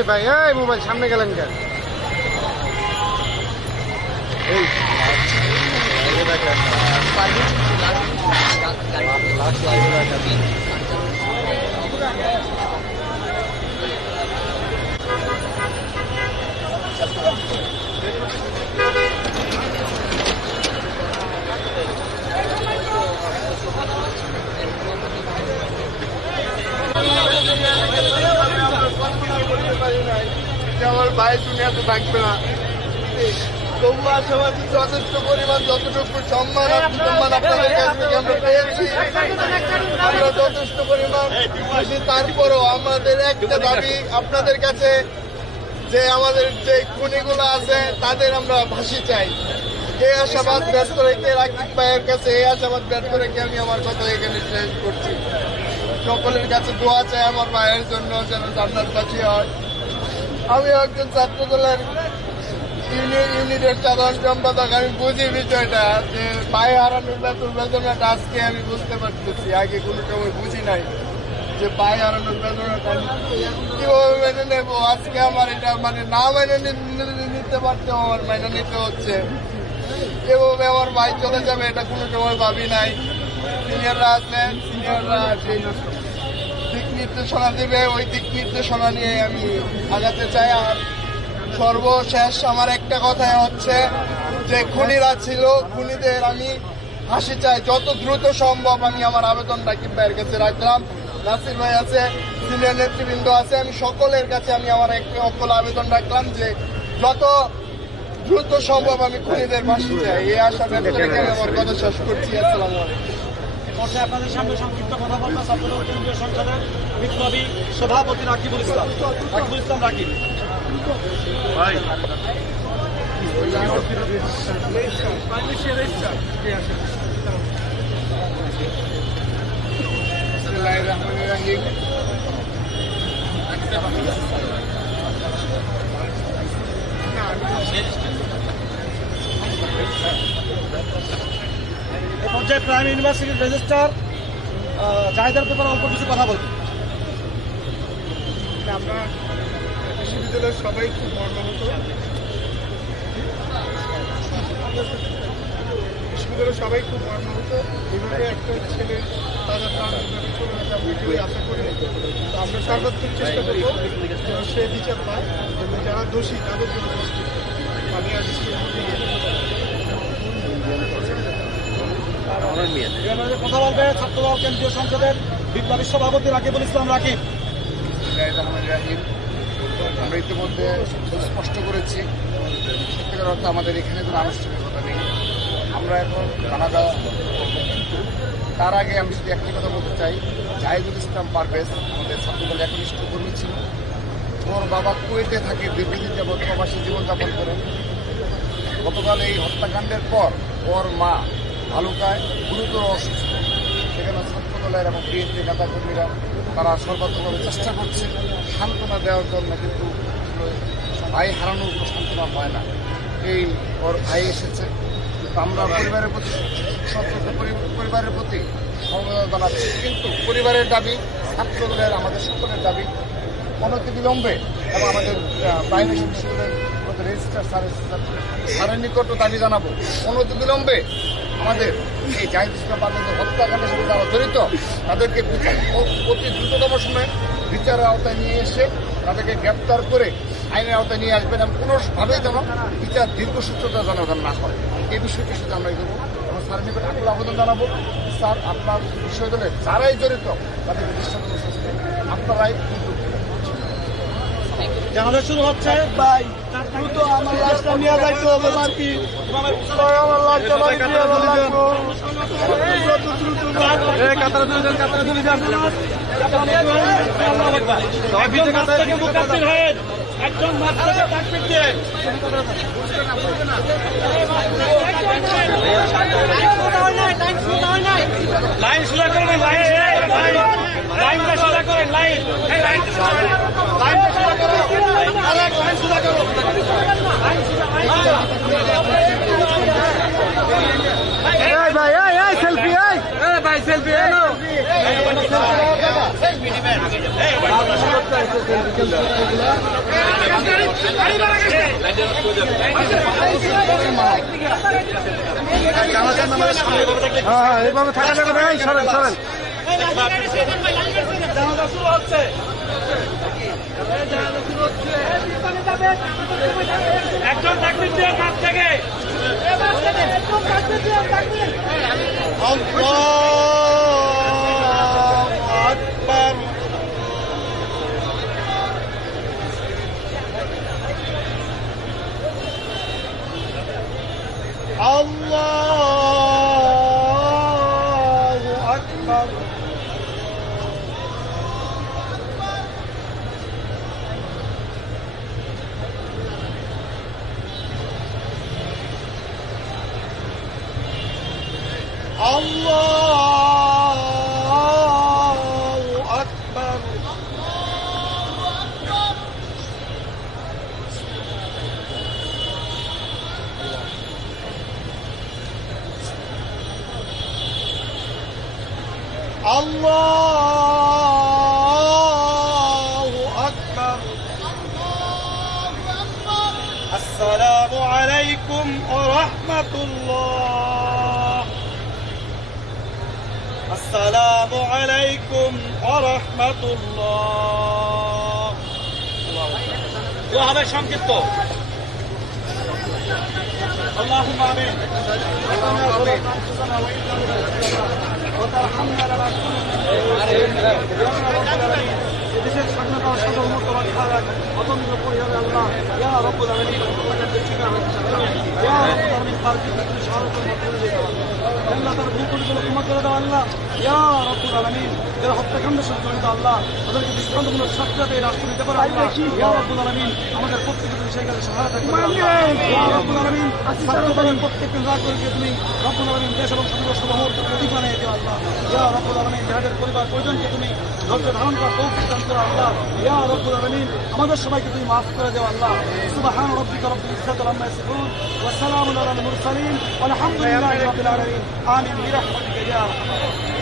এই ভাই, এই মোবাইল সামনে গেলেন কেন? এই আমার ভাই দুনিয়াতে থাকবে না। তবু আশাবাদী যথেষ্ট পরিমাণ যতটুকু সম্মান আপনাদের কাছ থেকে আমরা পেয়েছি, আমরা যথেষ্ট পরিমাণ খুশি। তারপরও আমাদের একটা দাবি আপনাদের কাছে, যে আমাদের যে খুনিগুলো আছে তাদের আমরা ফাঁসি চাই। এই আশাবাদ ব্যর্থ রেখে রাকিব ভাইয়ের কাছে, এই আশাবাদ ব্যর্থ রেখে আমি আমার কথা এখানে শেষ করছি। সকলের কাছে দোয়া চাই আমার ভাইয়ের জন্য, যেন জান্নাতবাসী হয়। আমি একজন ছাত্র দলের ইউনিটের সাধারণ সম্পাদক, আমি বুঝি বিষয়টা, যে ভাই হারানোর বেদনাটা আজকে আমি বুঝতে পারতেছি। আগে কোনো সময় বুঝি নাই যে ভাই হারানোর বেদনাটা কিভাবে মেনে নেবো। আজকে আমার এটা মানে না মেনে নিতে পারতেও আমার মেনে নিতে হচ্ছে। এভাবে আমার ভাই চলে যাবে এটা কোনো সময় ভাবি নাই। সিনিয়ররা আছেন, সিনিয়ররা সেই দিক নির্দেশনা দেবে, ওই দিক নির্দেশনা নিয়ে আমি আগাতে চাই। আর সর্বশেষ আমার একটা কথাই হচ্ছে যে খুনিরা ছিল, খুনিদের আমি ফাঁসি চাই যত দ্রুত সম্ভব। আমি আমার আবেদন রাকিব ভাইয়ের কাছে রাখলাম, নাসির ভাই আছে, সিনিয়র নেতৃবৃন্দ আছে, আমি সকলের কাছে আমি আমার অকল আবেদন রাখলাম যে যত দ্রুত সম্ভব আমি খুনিদের ফাঁসি চাই। এই আশা ব্যক্ত রেখে আমি আমার কথা শেষ করছি। আসসালামু আলাইকুম। আপনাদের সামনে সংক্ষিপ্ত কথা বলবেন ছাত্রদল কেন্দ্রীয় সংসদের বিপ্লবী সভাপতি রাকিবুল ইসলাম। রাকিব ভাই, পর্যায়ে প্রাইম ইউনিভার্সিটির রেজিস্ট্রার জাহিদের ব্যাপারে অল্প কিছু কথা বলবেন। আমরা বিশ্ববিদ্যালয়ের সবাই খুব মর্মাহত। বিশ্ববিদ্যালয়ের সবাই খুব মর্মাহত। এইভাবে একটা ছেলে তারা প্রাণ চলে গেছে, আমরা কেউ আশা করি। তো আমরা সর্বাত্মক চেষ্টা করবো সে বিচার পায় এবং যারা দোষী তাদের জন্য আমি আজ কথা বলবে ছাত্রদল কেন্দ্রীয় সংসদের বিপ্লবী সভাপতি রাকিবুল ইসলাম। রাকিব, আমরা ইতিমধ্যে স্পষ্ট করেছি, সত্যিকার অর্থে আমাদের এখানে কোনো আনুষ্ঠানিকতা নেই। আমরা এখন কানাডা। তার আগে আমি শুধু একটি কথা বলতে চাই, জাহিদুল ইসলাম পারভেজ আমাদের ছাত্রদলের একনিষ্ঠ কর্মী ছিল। ওর বাবা কুয়েটে থাকে, দীর্ঘদিন যাবৎ প্রবাসী জীবনযাপন করেন। গতকাল এই হত্যাকাণ্ডের পর ওর মা ভালুকায় গুরুতর অসুস্থ। সেখানে ছাত্রদলের এবং বিএনপি নেতাকর্মীরা তারা সর্বাত্মকভাবে চেষ্টা করছে সান্ত্বনা দেওয়ার জন্য, কিন্তু ভাই হারানোর কোনো সান্ত্বনা হয় না। এই ওর ভাই এসেছে, আমরা পরিবারের প্রতি পরিবারের প্রতি সমবেদনা জানাচ্ছি। কিন্তু পরিবারের দাবি, ছাত্রদলের আমাদের সকলের দাবি অনতিবিলম্বে এবং আমাদের প্রাইমারি বিশ্ববিদ্যালয়ের রেজিস্ট্রার স্যারের নিকটও দাবি জানাবো, অনতিবিলম্বে আমাদের এই জাহিদ ইসলাম পারভেজের হত্যাকাণ্ডের সাথে যারা জড়িত তাদেরকে অতি দ্রুততম সময়ে বিচারের আওতায় নিয়ে এসে তাদেরকে গ্রেপ্তার করে আইনের আওতায় নিয়ে আসবেন এবং কোনোভাবেই যেন বিচার দীর্ঘসূত্রতা যেন না হয়, এই বিষয়টির সাথে আমরা এগোবো এবং স্যারের নিকট আকুল আবেদন জানাবো। স্যার, আপনার বিশ্ববিদ্যালয়ে যারাই জড়িত তাদেরকে দৃষ্টান্ত আপনারাই জানাজা শুরু হচ্ছে। ভাই দ্রুত আমার লাশটা নিয়ে যাইতে হবে, বাকি আমার লাশটা বাড়ি নিয়ে লাগবো। একজন মাত্রকে তাকবীর দিয়ে লাইন সোজা করেন, লাইন সোজা করেন, লাইন সোজা করো, লাইন সোজা করো। ভাই, সেলফি, ভাই সেলফি। হ্যাঁ এইভাবে থাকা যাবে না, সরেন সরেন। জানাজা শুরু হচ্ছে। একজন তাকবীর দিয়ে কাছ থেকে আল্লাহু আকবার। আল্লাহু আকবার। আল্লাহু আকবার। আল্লাহু আকবার। আসসালামু আলাইকুম ওয়া রাহমাতুল্লাহ। আসসালামু আলাইকুম ওয়া রাহমাতুল্লাহ। দোয়া হবে সংক্ষিপ্ত। আল্লাহুম্মা আমিন। দেশের স্বাধীনতা ও সার্বভৌমত্ব রক্ষা অতন্ত্র পরিহারে আল্লাহ ইয়া রব্বুল আলামিন ইয়া রব্বুল আলামিন পার্কে তুমি সাহায্য করতে আল্লাহ তার ভুলগুলো ক্ষমা করে দাও আল্লাহ ইয়া রব্বুল আলামিন যারা হত্যাকাণ্ডের সাথে জড়িত আল্লাহ তাদেরকে দৃষ্টান্তমূলক শাস্তি এই রাষ্ট্র নিতে পারে আল্লাহ ইয়া রব্বুল আলামিন আমাদের প্রত্যেককে তুমি সেই কাজে সহায়তা করো ইয়া রব্বুল আলামিন ছাত্রদলের প্রত্যেককে দোয়া করে দিয়ে তুমি রব্বুল আলামিন দেশ এবং সমাজের সর্বমোট প্রতীক বানিয়ে দিও আল্লাহ ইয়া রব্বুল আলামিন যাদের পরিবার পরিজনকে তুমি ধৈর্য ধারণ করার তৌফিক দান করো আল্লাহ ইয়া রব্বুল আলামিন আমাদের সবাইকে তুমি মাফ করে দেও আল্লাহ সুবহান রাব্বিকা রাব্বিল ইজ্জাতি আম্মা ইয়াসিফুন ওয়া সালামুন আলাল মুরসালিন ওয়ালহামদুলিল্লাহি রাব্বিল আলামিন আমিন বিরহমাতিকা ইয়া আরহামার রাহিমিন।